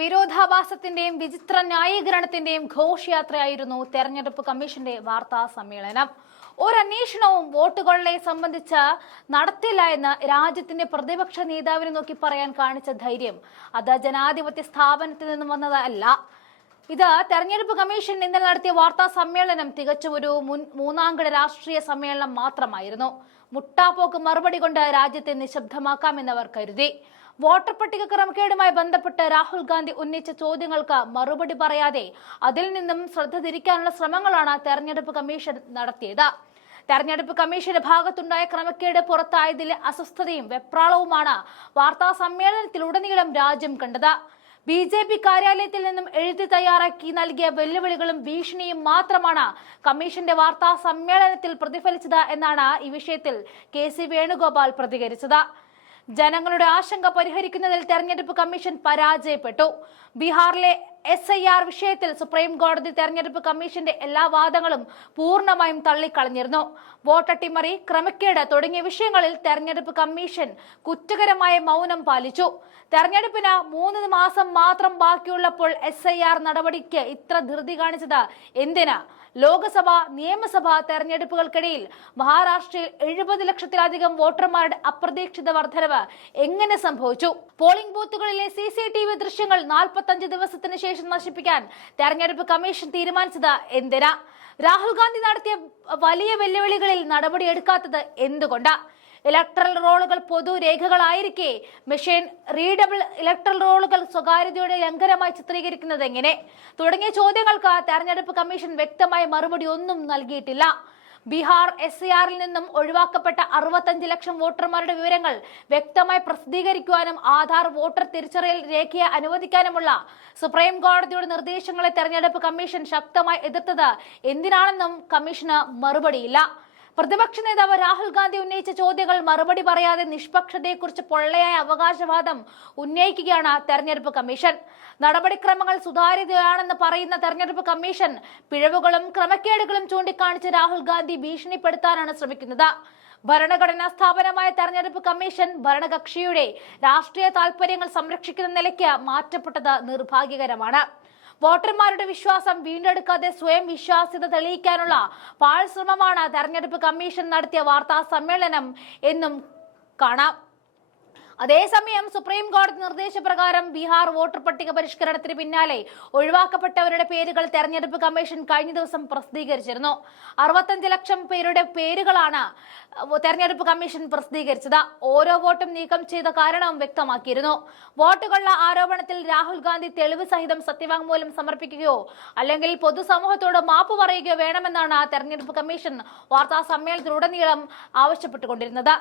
വിരോധാഭാസത്തിന്റെയും വിചിത്ര ന്യായീകരണത്തിന്റെയും ഘോഷയാത്രയായിരുന്നു തെരഞ്ഞെടുപ്പ് കമ്മീഷന്റെ വാർത്താ സമ്മേളനം. ഒരന്വേഷണവും വോട്ടുകളെ സംബന്ധിച്ച് നടത്തില്ല എന്ന് രാജ്യത്തിന്റെ പ്രതിപക്ഷ നേതാവിനെ നോക്കി പറയാൻ കാണിച്ച ധൈര്യം. അത് ജനാധിപത്യ സ്ഥാപനത്തിൽ നിന്നും വന്നതല്ല. ഇത് തെരഞ്ഞെടുപ്പ് കമ്മീഷൻ ഇന്നലെ നടത്തിയ വാർത്താ സമ്മേളനം തികച്ചും ഒരു മുൻ മൂന്നാംകിട രാഷ്ട്രീയ സമ്മേളനം മാത്രമായിരുന്നു. മുട്ടാപ്പോക്ക് മറുപടി കൊണ്ട് രാജ്യത്തെ നിശബ്ദമാക്കാമെന്നവർ കരുതി. വോട്ടർ പട്ടിക ക്രമക്കേടുമായി ബന്ധപ്പെട്ട് രാഹുൽ ഗാന്ധി ഉന്നയിച്ച ചോദ്യങ്ങൾക്ക് മറുപടി പറയാതെ അതിൽ നിന്നും ശ്രദ്ധ തിരിക്കാനുള്ള ശ്രമങ്ങളാണ് തെരഞ്ഞെടുപ്പ് കമ്മീഷൻ നടത്തിയത്. തെരഞ്ഞെടുപ്പ് കമ്മീഷന്റെ ഭാഗത്തുണ്ടായ ക്രമക്കേട് പുറത്തായതിലെ അസ്വസ്ഥതയും വെപ്രാളവുമാണ് വാർത്താ സമ്മേളനത്തിലുടനീളം രാജ്യം കണ്ടത്. ബി ജെ പി കാര്യാലയത്തിൽ നിന്നും എഴുതി തയ്യാറാക്കി നൽകിയ വെല്ലുവിളികളും ഭീഷണിയും മാത്രമാണ് കമ്മീഷന്റെ വാർത്താ സമ്മേളനത്തിൽ പ്രതിഫലിച്ചത് എന്നാണ് ഈ വിഷയത്തിൽ കെ സി വേണുഗോപാൽ പ്രതികരിച്ചത്. ജനങ്ങളുടെ ആശങ്ക പരിഹരിക്കുന്നതിൽ തെരഞ്ഞെടുപ്പ് കമ്മീഷൻ പരാജയപ്പെട്ടു. ബീഹാറിലെ എസ് ഐ ആർ വിഷയത്തിൽ സുപ്രീം കോടതി തെരഞ്ഞെടുപ്പ് കമ്മീഷന്റെ എല്ലാ വാദങ്ങളും പൂർണമായും തള്ളിക്കളഞ്ഞിരുന്നു. വോട്ടട്ടിമറി ക്രമക്കേട് തുടങ്ങിയ വിഷയങ്ങളിൽ തെരഞ്ഞെടുപ്പ് കമ്മീഷൻ കുറ്റകരമായ മൗനം പാലിച്ചു. തെരഞ്ഞെടുപ്പിന് മൂന്ന് മാസം മാത്രം ബാക്കിയുള്ളപ്പോൾ എസ് ഐ ആർ നടപടിക്ക് ഇത്ര ധൃതി കാണിച്ചത് എന്തിനാ? ലോക്സഭ നിയമസഭ തെരഞ്ഞെടുപ്പുകൾക്കിടയിൽ മഹാരാഷ്ട്രയിൽ എഴുപത് ലക്ഷത്തിലധികം വോട്ടർമാരുടെ അപ്രതീക്ഷിത വർധനവ് എങ്ങനെ സംഭവിച്ചു? പോളിംഗ് ബൂത്തുകളിലെ സി സി ടി വി ദൃശ്യങ്ങൾ നാൽപ്പത്തഞ്ച് ദിവസത്തിന് ശേഷം നശിപ്പിക്കാൻ തെരഞ്ഞെടുപ്പ് കമ്മീഷൻ തീരുമാനിച്ചത് എന്തിനാ? രാഹുൽ ഗാന്ധി നടത്തിയ വലിയ വെല്ലുവിളികളിൽ നടപടിയെടുക്കാത്തത് എന്തുകൊണ്ടാ? ഇലക്ട്രൽ റോളുകൾ പൊതുരേഖകളായിരിക്കെ മെഷീൻ റീഡബിൾ ഇലക്ട്രൽ റോളുകൾ സ്വകാര്യതയുടെ ലംഘനമായി ചിത്രീകരിക്കുന്നത് എങ്ങനെ? തുടങ്ങിയ ചോദ്യങ്ങൾക്ക് തെരഞ്ഞെടുപ്പ് കമ്മീഷൻ വ്യക്തമായ മറുപടി ഒന്നും നൽകിയിട്ടില്ല. ബീഹാർ എസ് സി ആറിൽ നിന്നും ഒഴിവാക്കപ്പെട്ട അറുപത്തഞ്ച് ലക്ഷം വോട്ടർമാരുടെ വിവരങ്ങൾ വ്യക്തമായി പ്രസിദ്ധീകരിക്കുവാനും ആധാർ വോട്ടർ തിരിച്ചറിയൽ രേഖയെ അനുവദിക്കാനുമുള്ള സുപ്രീം കോടതിയുടെ നിർദ്ദേശങ്ങളെ തെരഞ്ഞെടുപ്പ് കമ്മീഷൻ ശക്തമായി എതിർത്തത് എന്തിനാണെന്നും കമ്മീഷന് മറുപടിയില്ല. പ്രതിപക്ഷ നേതാവ് രാഹുൽ ഗാന്ധി ഉന്നയിച്ച ചോദ്യങ്ങൾ മറുപടി പറയാതെ നിഷ്പക്ഷതയെക്കുറിച്ച് പൊള്ളയായ അവകാശവാദം ഉന്നയിക്കുകയാണ് തെരഞ്ഞെടുപ്പ് കമ്മീഷൻ. നടപടിക്രമങ്ങൾ സുതാര്യതയാണെന്ന് പറയുന്ന തെരഞ്ഞെടുപ്പ് കമ്മീഷൻ പിഴവുകളും ക്രമക്കേടുകളും ചൂണ്ടിക്കാണിച്ച് രാഹുൽ ഗാന്ധി ഭീഷണിപ്പെടുത്താനാണ് ശ്രമിക്കുന്നത്. ഭരണഘടനാ സ്ഥാപനമായ തെരഞ്ഞെടുപ്പ് കമ്മീഷൻ ഭരണകക്ഷിയുടെ രാഷ്ട്രീയ താൽപര്യങ്ങൾ സംരക്ഷിക്കുന്ന നിലയ്ക്ക് മാറ്റപ്പെട്ടത് നിർഭാഗ്യകരമാണ്. വോട്ടർമാരുടെ വിശ്വാസം വീണ്ടെടുക്കാതെ സ്വയം വിശ്വാസ്യത തെളിയിക്കാനുള്ള പാഴ്ശ്രമമാണ് തെരഞ്ഞെടുപ്പ് കമ്മീഷൻ നടത്തിയ വാർത്താ സമ്മേളനം എന്നും കാണാം. അതേസമയം സുപ്രീം കോടതി നിർദ്ദേശപ്രകാരം ബീഹാർ വോട്ടർ പട്ടിക പരിഷ്കരണത്തിന് പിന്നാലെ ഒഴിവാക്കപ്പെട്ടവരുടെ പേരുകൾ തെരഞ്ഞെടുപ്പ് കമ്മീഷൻ കഴിഞ്ഞ ദിവസം പ്രസിദ്ധീകരിച്ചിരുന്നു. അറുപത്തഞ്ച് ലക്ഷം പേരുടെ പേരുകളാണ് തെരഞ്ഞെടുപ്പ് കമ്മീഷൻ പ്രസിദ്ധീകരിച്ചത്. ഓരോ വോട്ടും നീക്കം ചെയ്ത കാരണവും വ്യക്തമാക്കിയിരുന്നു. വോട്ടുകളുടെ ആരോപണത്തിൽ രാഹുൽ ഗാന്ധി തെളിവ് സഹിതം സത്യവാങ്മൂലം സമർപ്പിക്കുകയോ അല്ലെങ്കിൽ പൊതുസമൂഹത്തോട് മാപ്പ് പറയുകയോ വേണമെന്നാണ് തെരഞ്ഞെടുപ്പ് കമ്മീഷൻ വാർത്താ സമ്മേളനത്തിലുടനീളം ആവശ്യപ്പെട്ടുകൊണ്ടിരുന്നത്.